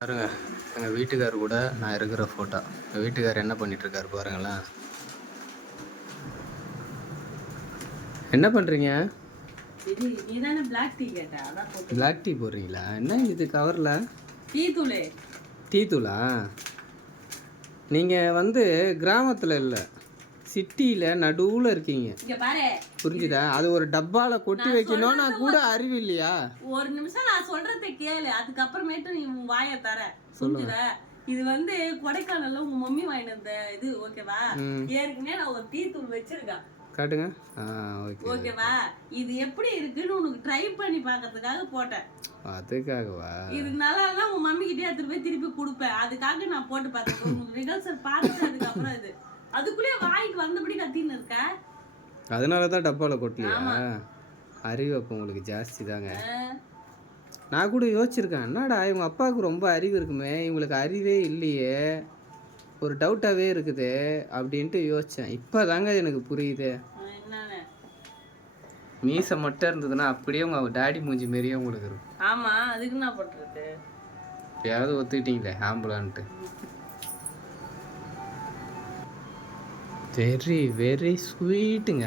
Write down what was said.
பாருங்க, எங்கள் வீட்டுக்கார் கூட நான் இருக்கிற ஃபோட்டோ. எங்கள் வீட்டுக்கார் என்ன பண்ணிகிட்ருக்காரு பாருங்களேன். என்ன பண்ணுறீங்க? பிளாக் டீ போடுறீங்களா? என்ன இது கவரில்? டீ தூளா? நீங்கள் கிராமத்தில் இல்லை, சிட்டியில் நடுவில் இருக்கீங்க. புரிஞ்சுதா? அது ஒரு டப்பாவில் கொட்டி வைக்கணும்னா கூட அறிவு இல்லையா? ஒரு நிமிஷம் நான் சொல்றதை கேளு, அதுக்கப்புறமேட்டு நீ உன் வாயை தர. புரிஞ்சுதா? இது கொடைக்கானல்ல உங்க மம்மி வாங்கின இந்த இது ஓகேவா? ஏற்கனவே நான் ஒரு டீ தூள் வச்சிருக்கேன். காட்டுங்க. ஓகேவா? இது எப்படி இருக்குன்னு உனக்கு ட்ரை பண்ணி பார்க்கறதுக்காக போட்டேன். அதுக்காகவா? இது நல்லா உன் மம்மி கிட்டே திருப்பி கொடுப்பேன். அதுக்காக நான் போட்டு பார்த்தேன். உங்களுக்கு ரிஹர்சல் பார்த்துட்டு அதுக்கப்புறம் இது அதுக்குள்ளேயே வாய்க்கு வந்தபடி கத்தின்னு இருக்க. அதனால தான் டப்பாவில் கொட்டலையா? அறிவு அப்போ உங்களுக்கு ஜாஸ்தி தாங்க. நான் கூட யோசிச்சிருக்கேன், என்னடா இவங்க அப்பாவுக்கு ரொம்ப அறிவு இருக்குமே, இவங்களுக்கு அறிவே இல்லையே, ஒரு டவுட்டாகவே இருக்குது அப்படின்ட்டு யோசித்தேன். இப்போ தாங்க எனக்கு புரியுது. மீசை மட்டும் இருந்ததுன்னா அப்படியே உங்கள் டாடி மூஞ்சி மாரியே உங்களுக்கு இருக்கும். ஆமாம், அதுக்கு என்ன பண்ணுறது? எப்பயாவது ஒத்துக்கிட்டீங்களே ஆம்பளான்ட்டு. Very very ஸ்வீட்டுங்க.